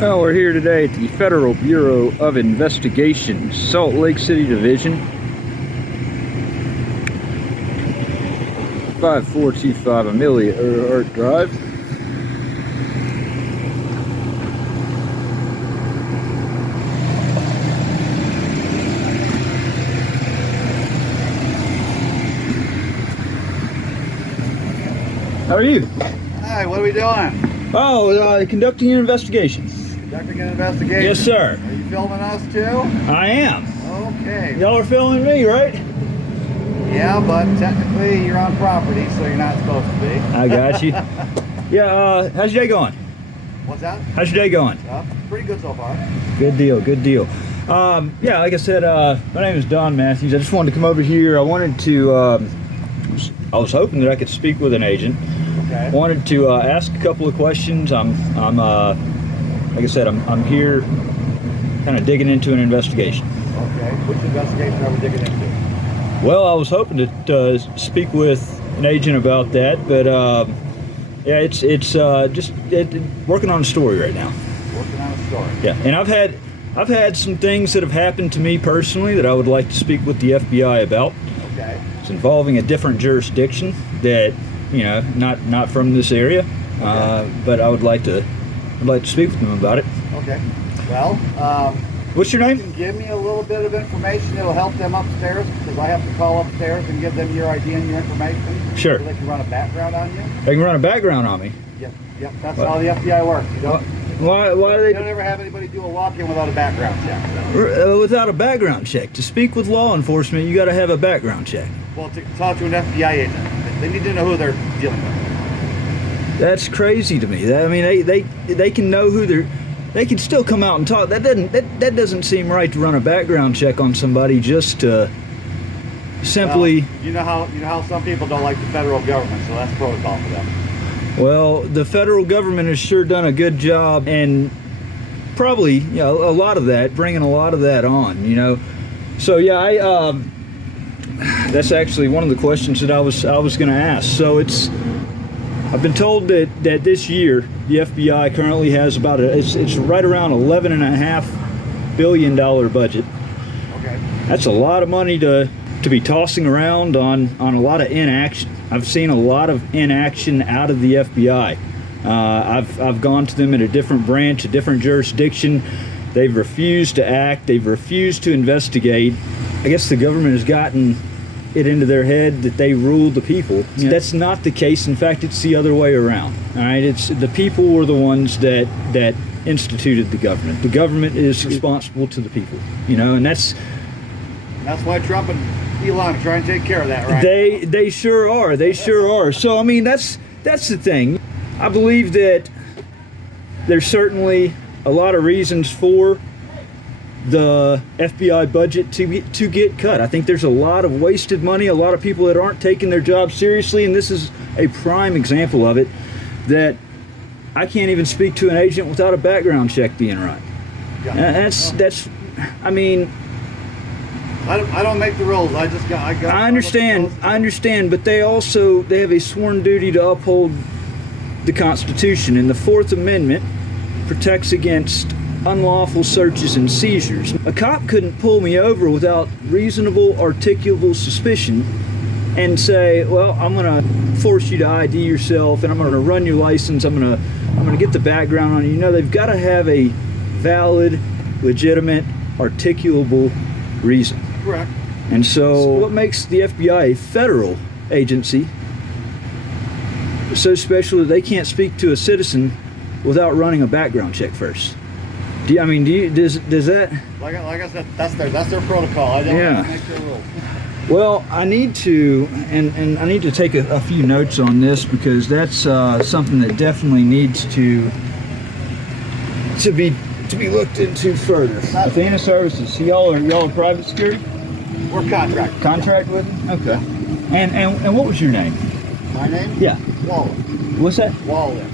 Well, we're here today at the Federal Bureau of Investigation, Salt Lake City Division. 5425 Amelia Earhart Drive. How are you? Hi, what are we doing? Oh, conducting an investigation. Conducting an investigation? Yes, sir. Are you filming us too? I am. Okay. Y'all are filming me, right? Yeah, but technically you're on property, so you're not supposed to be. I got you. Yeah, how's your day going? What's that? How's your day going? Pretty good so far. Good deal, good deal. Yeah, like I said, my name is Don Matthews. I just wanted to come over here. I wanted to, I was hoping that I could speak with an agent. Okay. Wanted to ask a couple of questions. I'm like I said, I'm here kind of digging into an investigation. Okay, which investigation are we digging into? Well, I was hoping to speak with an agent about that, but yeah, it's just working on a story right now. Working on a story. Yeah, and I've had some things that have happened to me personally that I would like to speak with the FBI about. Okay. It's involving a different jurisdiction that, you know, not from this area, Okay. but I'd like to speak with them about it. Okay. Well, What's your you name? can give me a little bit of information that'll help them upstairs, because I have to call upstairs and give them your ID and your information. Sure. So they can run a background on you. They can run a background on me. Yep. That's What? how the FBI works. You don't. Why do They don't ever have anybody do a walk-in without a background check. without a background check? To speak with law enforcement, you got to have a background check. Well, to talk to an FBI agent, they need to know who they're dealing with. That's crazy to me. I mean, they can know who they're. They can still come out and talk. That doesn't seem right to run a background check on somebody just to simply. Well, you know how some people don't like the federal government, so that's protocol for them. Well, the federal government has sure done a good job, and probably, you know, a lot of that, bringing a lot of that on, you know. So yeah, that's actually one of the questions that I was going to ask. So I've been told that this year the FBI currently has about it's right around $11.5 billion budget. Okay. That's a lot of money to be tossing around on a lot of inaction. I've seen a lot of inaction out of the FBI. I've gone to them in a different branch, a different jurisdiction. They've refused to act. They've refused to investigate. I guess the government has gotten it into their head that they rule the people. Yeah. That's not the case. In fact, it's the other way around. All right, it's the people were the ones that instituted the government. The government is responsible to the people. You know, and that's why Trump and Elon are trying to take care of that, right? They sure are. They sure are. So I mean, that's the thing. I believe that there's certainly a lot of reasons for the FBI budget to get cut. I think there's a lot of wasted money, a lot of people that aren't taking their job seriously, and this is a prime example of it, that I can't even speak to an agent without a background check being run. Yeah. That's I mean, I don't make the rules. I understand, but they have a sworn duty to uphold the Constitution, and the Fourth Amendment protects against unlawful searches and seizures. A cop couldn't pull me over without reasonable, articulable suspicion and say, well, I'm gonna force you to ID yourself and I'm gonna run your license, I'm gonna get the background on you. You know, they've got to have a valid, legitimate, articulable reason. Correct. And so what makes the FBI a federal agency so special that they can't speak to a citizen without running a background check first? Does that? Like I said, that's their protocol. I don't make their rules. Well, I need to, and I need to take a few notes on this, because that's something that definitely needs to be looked into further. Athena Services. Y'all are private security? We're contract. Contract with them? Okay. And what was your name? My name? Yeah. Wallen. What's that? Wallen.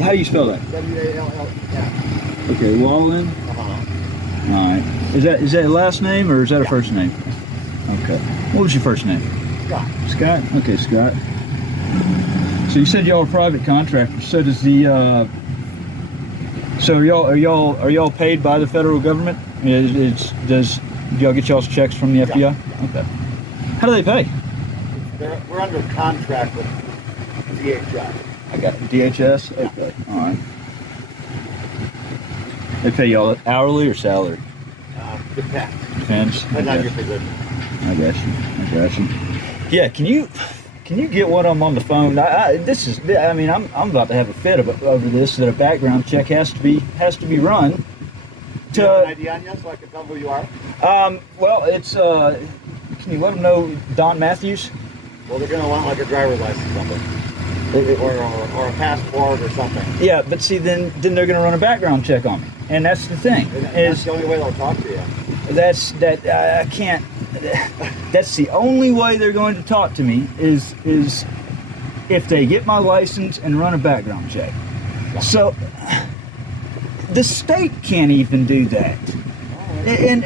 How do you spell that? W-A-L-L-N. Okay, Wallen. Uh-huh. All right. Is that a last name or is that a first name? Okay. What was your first name? Scott. Scott? Okay, Scott. So you said y'all are private contractors. So does the So are y'all paid by the federal government? Do y'all get y'all's checks from the FBI? Yeah. Okay. How do they pay? We're under contract with DHS. I got DHS. Yeah. Okay. All right. They pay y'all hourly or salary? Depends. Depends. Depends on your position. I got you. Yeah. Can you get one of them on the phone? I'm about to have a fit over this. That a background check has to be run. Do you have an ID on you so I can tell who you are? Well, it's can you let them know Don Matthews? Well, they're going to want like a driver's license number. Or a passport or something. Yeah, but see, then they're going to run a background check on me, and that's the thing. That's the only way they'll talk to you. I can't. That's the only way they're going to talk to me is if they get my license and run a background check. So the state can't even do that. And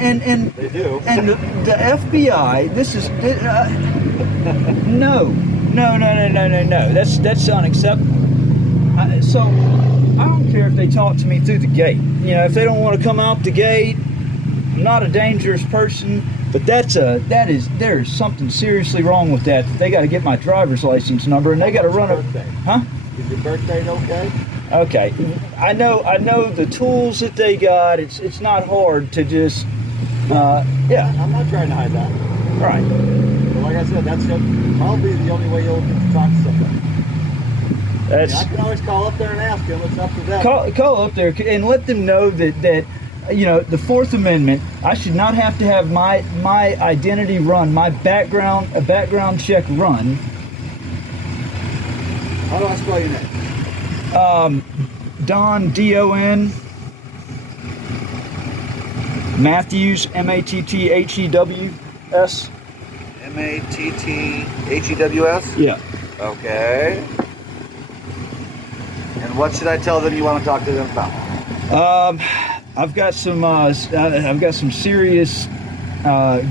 they do. And the FBI. This is no. That's unacceptable. So I don't care if they talk to me through the gate. If they don't want to come out the gate, I'm not a dangerous person. But there is something seriously wrong with that. They got to get my driver's license number, and they got to run a. Huh? Is your birthday okay? Okay, I know the tools that they got. It's not hard to just. Yeah. I'm not trying to hide that. Right. But like I said, that's probably the only way you'll get to talk to somebody. I can always call up there and ask them. It's up to them. Call up there and let them know that the Fourth Amendment. I should not have to have my identity run, a background check run. How do I spell your name? Don, D-O-N, Matthews, M-A-T-T-H-E-W-S. M-A-T-T-H-E-W-S? Yeah. Okay. And what should I tell them you want to talk to them about? I've got some serious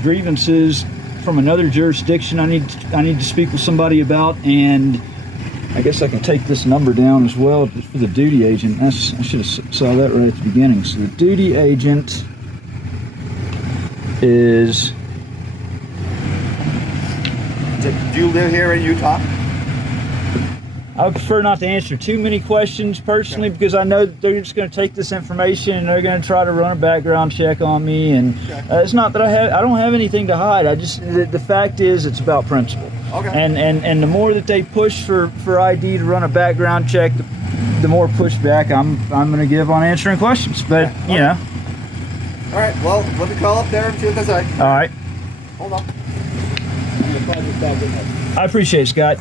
grievances from another jurisdiction I need to speak with somebody about, and I guess I can take this number down as well for the duty agent. I should have saw that right at the beginning. So the duty agent is. Do you live here in Utah? I prefer not to answer too many questions personally, because I know that they're just going to take this information and they're going to try to run a background check on me. And it's not that I don't have anything to hide. The fact is, it's about principle. Okay. And the more that they push for ID to run a background check, the more pushback I'm going to give on answering questions. But All right. Well, let me call up there and see what they say. All right. Hold on. I'm going to plug this back in there. I appreciate it, Scott.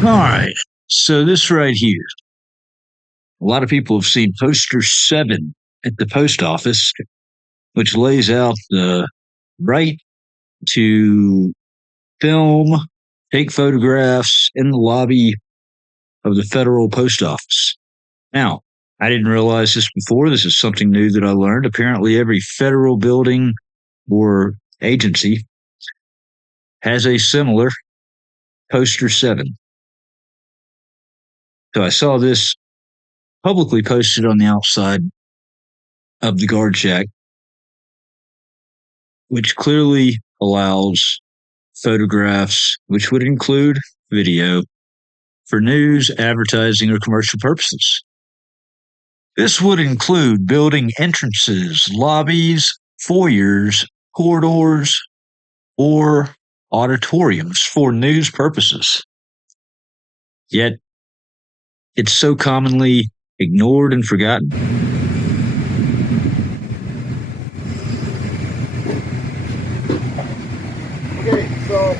All right. So this right here, a lot of people have seen poster 7 at the post office, which lays out the right to film, take photographs in the lobby of the federal post office. Now, I didn't realize this before. This is something new that I learned. Apparently, every federal building or agency has a similar poster 7. So I saw this publicly posted on the outside of the guard shack, which clearly allows photographs, which would include video, for news, advertising, or commercial purposes. This would include building entrances, lobbies, foyers, corridors, or auditoriums for news purposes. Yet, it's so commonly ignored and forgotten. Okay, so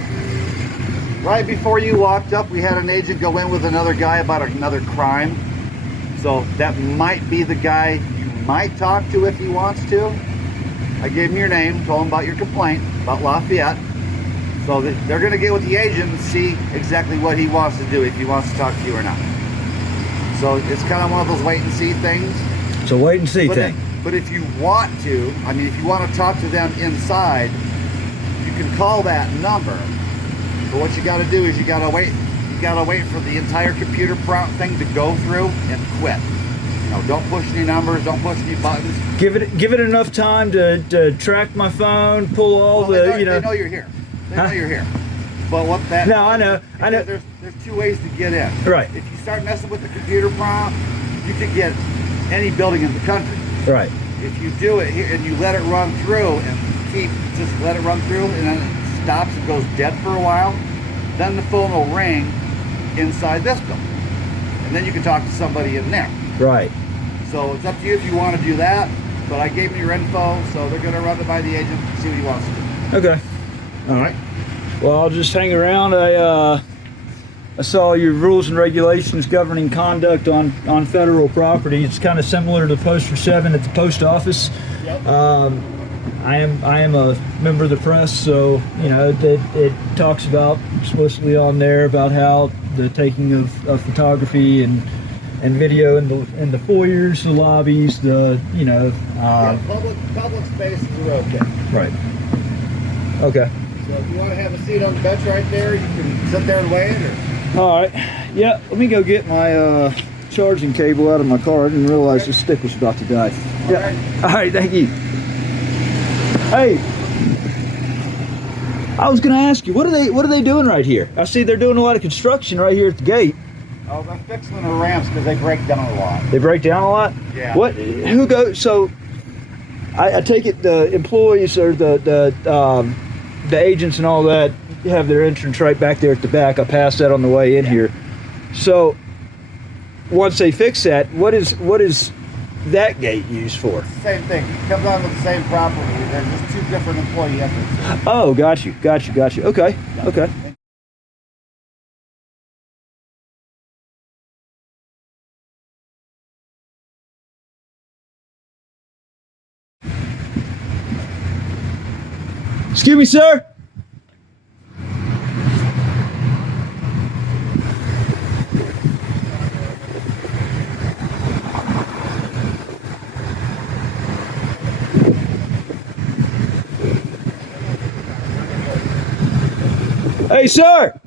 right before you walked up, we had an agent go in with another guy about another crime. So that might be the guy you might talk to if he wants to. I gave him your name, told him about your complaint about Lafayette. So they're going to get with the agent and see exactly what he wants to do, if he wants to talk to you or not. So it's kind of one of those wait and see things. It's a wait and see thing. But if you want to, I mean, if you want to talk to them inside, you can call that number. But what you got to do is you got to wait. You got to wait for the entire computer prompt thing to go through and quit. You know, don't push any numbers, don't push any buttons. Give it enough time to track my phone, pull all They know you're here. They know you're here. But what that? No, I know. There's two ways to get in. Right. If you start messing with the computer prompt, you could get any building in the country. Right. If you do it here and you let it run through and just let it run through and then it stops and goes dead for a while, then the phone will ring inside this building. And then you can talk to somebody in there. Right. So it's up to you if you want to do that, but I gave them your info, so they're going to run it by the agent and see what he wants to do. Okay. All right. Well, I'll just hang around. I saw your rules and regulations governing conduct on federal property. It's kind of similar to Poster 7 at the post office. Yep. I am a member of the press, so you know it talks about explicitly on there about how the taking of photography and video in the foyers, the lobbies, public spaces are okay. Right. Okay. So if you want to have a seat on the bench right there, you can sit there and wait. All right. Yeah. Let me go get my charging cable out of my car. I didn't realize the stick was about to die. Yeah. All right. Thank you. Hey, I was going to ask you, what are they doing right here? I see they're doing a lot of construction right here at the gate. Oh, they're fixing the ramps because they break down a lot. They break down a lot? Yeah. What? Who goes? So, I take it the employees or the agents and all that have their entrance right back there at the back. I passed that on the way in here. So, once they fix that, what is that gate used for? Same thing. It comes onto the same property. There's just two different employee entrances. Oh, got you. Okay. Okay. Excuse me, sir. Hey, sir.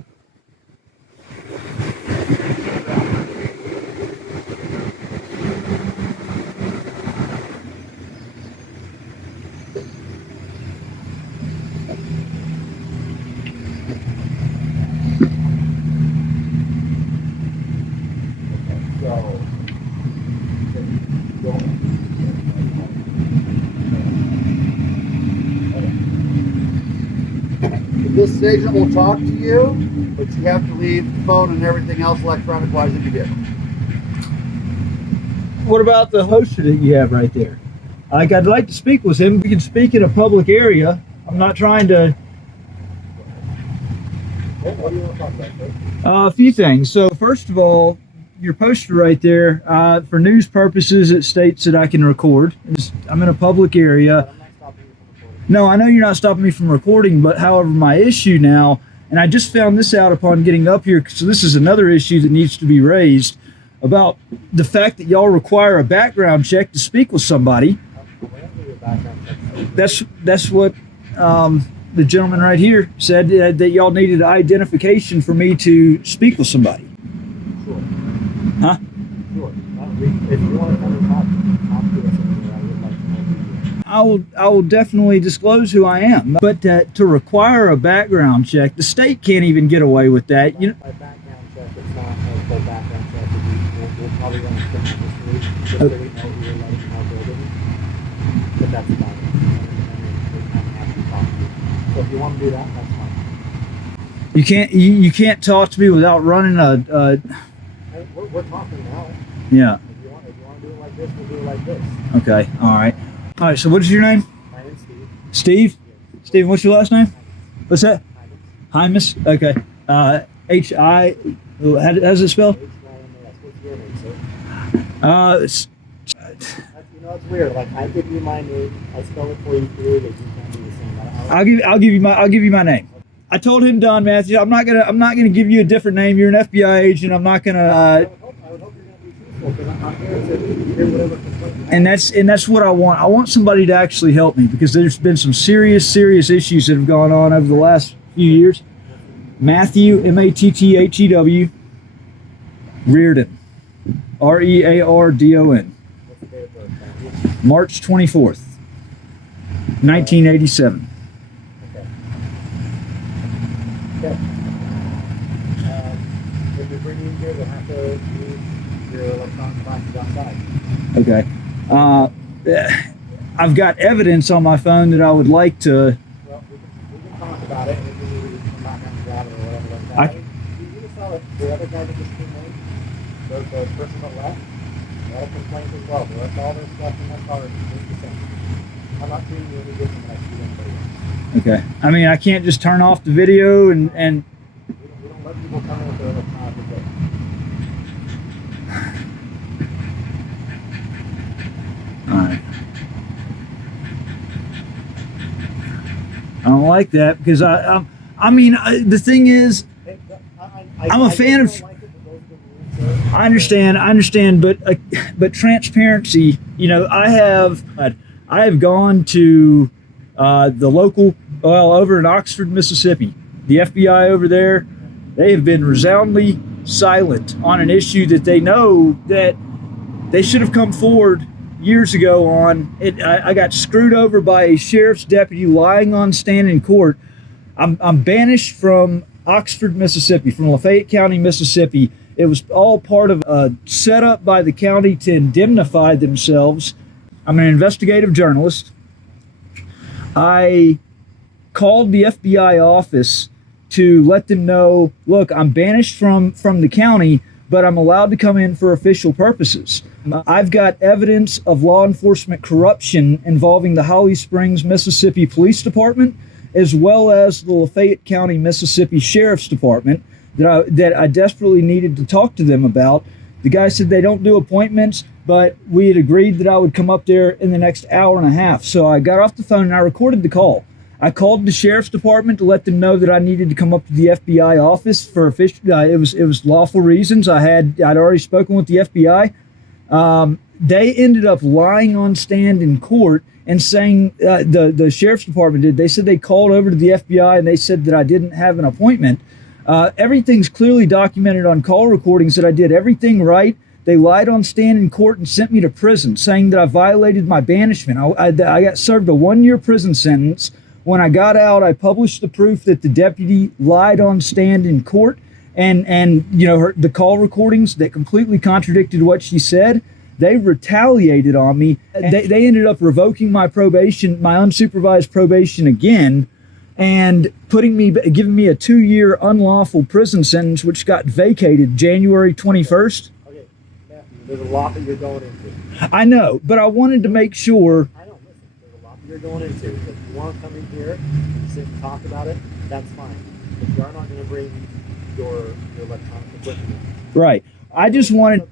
This agent will talk to you, but you have to leave the phone and everything else electronic-wise in your vehicle. What about the hoster that you have right there? I'd like to speak with him. We can speak in a public area. I'm not trying to. What do you want to talk about, sir? A few things. So first of all, your poster right there, for news purposes, it states that I can record. I'm in a public area. I'm not stopping you from recording. No, I know you're not stopping me from recording, but however, my issue now, and I just found this out upon getting up here, so this is another issue that needs to be raised about the fact that y'all require a background check to speak with somebody. That's what the gentleman right here said, that y'all needed identification for me to speak with somebody. Sure. Huh? Sure. If you want to come and talk to us, I would like to know you. I will definitely disclose who I am, but to require a background check, the state can't even get away with that. You know. By background check, it's not a full background check. We'll probably run a criminal history just so we know who you're letting in our building. But that's about it. And they kind of have to talk to you. So So if you want to do that, that's fine. You can't talk to me without running a Hey, we're talking now. yeah. If you want to do it like this, we'll do it like this. Okay. All right. So what is your name? My name's Steve. Steve. Yes. Steve. What's your last name? What's that? Hymus. Hymus. Okay. H-I. How does it spell? H-Y-M-A-S. What's your name, sir? It's weird. Like, I give you my name, I spell it for you clearly, that you can't do the same. I'll give you my name. I told him, Don Matthews, I'm not gonna give you a different name. You're an FBI agent. I'm not gonna. I would hope you're going to be truthful, because I'm here to hear whatever complaint you have. And that's what I want. I want somebody to actually help me, because there's been some serious issues that have gone on over the last few years. Matthew, M-A-T-T-H-E-W, Reardon, R-E-A-R-D-O-N, What's the date of birth, Matthew? March 24th, 1987. Okay. Okay. If we bring you in here, we'll have to leave your electronic devices outside. Okay. I've got evidence on my phone that I would like to. Well, we can talk about it, and if we need to come back and grab it or whatever like that. I- You just saw it. The other guy that just came in, the person that left, they had a complaint as well. They left all their stuff in their car and it's the same. I'm not treating you any different than I treat anybody else. Okay. I mean, I can't just turn off the video and. We don't let people come in with their electronic equipment. All right. I don't like that, because the thing is, Hey, I'm a fan of. don't like it, but those are the rules, sir. I understand, but transparency. I have gone to the local, over in Oxford, Mississippi. The FBI over there, they have been resoundingly silent on an issue that they know that they should have come forward years ago on. I got screwed over by a sheriff's deputy lying on stand in court. I'm banished from Oxford, Mississippi, from Lafayette County, Mississippi. It was all part of a setup by the county to indemnify themselves. I'm an investigative journalist. I called the FBI office to let them know, look, I'm banished from the county, but I'm allowed to come in for official purposes. I've got evidence of law enforcement corruption involving the Holly Springs, Mississippi Police Department, as well as the Lafayette County, Mississippi Sheriff's Department that I desperately needed to talk to them about. The guy said they don't do appointments, but we had agreed that I would come up there in the next hour and a half. So I got off the phone and I recorded the call. I called the sheriff's department to let them know that I needed to come up to the FBI office for official. It was lawful reasons. I'd already spoken with the FBI. They ended up lying on stand in court and saying the sheriff's department did. They said they called over to the FBI and they said that I didn't have an appointment. Everything's clearly documented on call recordings that I did everything right. They lied on stand in court and sent me to prison, saying that I violated my banishment. I got served a 1-year prison sentence. When I got out, I published the proof that the deputy lied on stand in court, and the call recordings that completely contradicted what she said. They retaliated on me. They ended up revoking my probation, my unsupervised probation again, and giving me a 2-year unlawful prison sentence, which got vacated January 21st. Okay, Matthew, there's a lot that you're going into. I know, but I wanted to make sure. I don't listen. There's a lot that you're going into. If you want to come in here and sit and talk about it, that's fine. But you are not going to bring your electronic equipment in. Right. I just wanted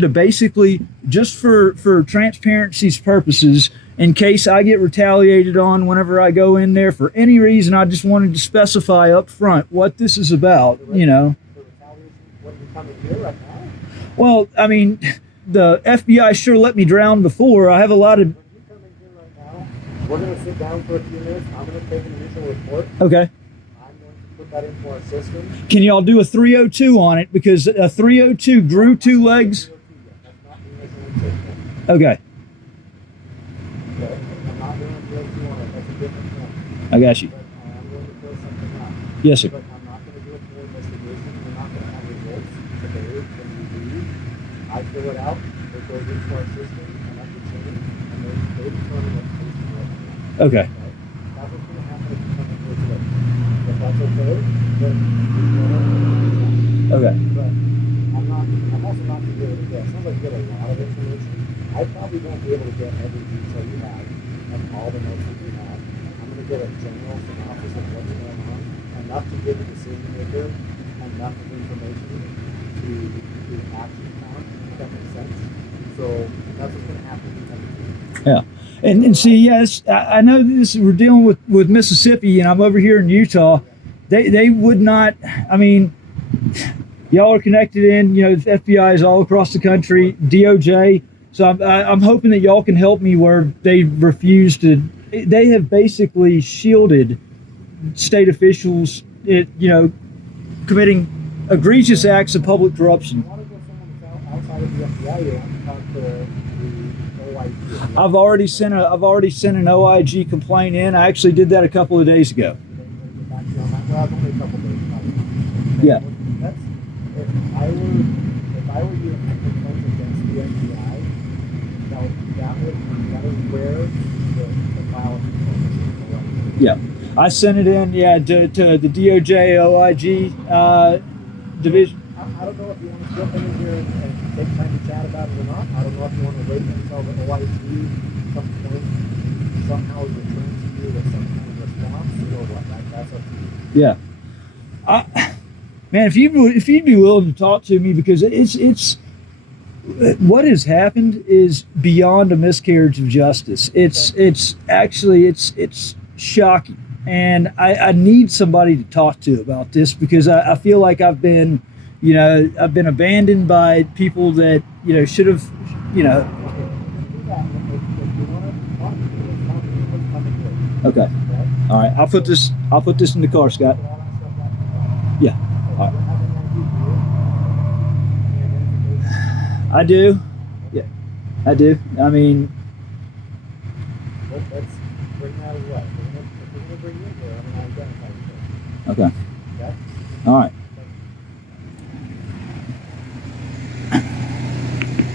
to basically, just for transparency's purposes, in case I get retaliated on whenever I go in there for any reason, I just wanted to specify up front what this is about, The retaliation, what are you coming here right now? Well, I mean, the FBI sure let me drown before. I have a lot of. When you come in here right now, we're going to sit down for a few minutes. I'm going to take an initial report. Okay. I'm going to put that into our system. Can y'all do a 302 on it? Because a 302 grew 2 legs. That's not the initial report. Okay. Okay. I'm not doing a 302 on it. That's a different thing. I got you. But I am going to fill something out. Yes, sir. But I'm not going to do a full investigation. We're not going to have results today when we leave. I fill it out. It goes into our system and up the chain, and they determine what case to work on. Okay. That's what's going to happen if but Okay. but I'm also not going to be able to get, it sounds like you get a lot of information. I probably won't be able to get every detail you have and all the notes that you have. I'm going to get a general synopsis of what's going on, enough to give the decision maker enough of information to action on, if that makes sense. So that's what's going to happen. Yeah. And see, yes, I know this. We're dealing with Mississippi, and I'm over here in Utah. They would not. I mean, y'all are connected in. You know, the FBI is all across the country. DOJ. So I'm hoping that y'all can help me where they refuse to. They have basically shielded state officials. You know, committing egregious acts of public corruption. You want to go someone outside of the FBI, you want to talk to the OIG. I've already sent an OIG complaint in. I actually did that a couple of days ago. Yeah. That's, if I were you and my complaint against the FBI, that is where the file is. Yeah. I sent it in, to the DOJ OIG division. I don't know if you want to jump in here and take time to chat about it or not. I don't know if you want to wait until the OIG some point somehow returns to you with some kind of response or what. That's up to you. Yeah. Man, if you'd be willing to talk to me, because it's what has happened is beyond a miscarriage of justice. It's actually shocking, and I need somebody to talk to about this, because I feel like I've been abandoned by people that should have. Okay. All right. I'll put this in the car, Scott. Yeah. All right. I do. Yeah, I do. I mean, let's bring that as well. If we're going to bring you in here, I'm going to identify you. okay. Okay? All right.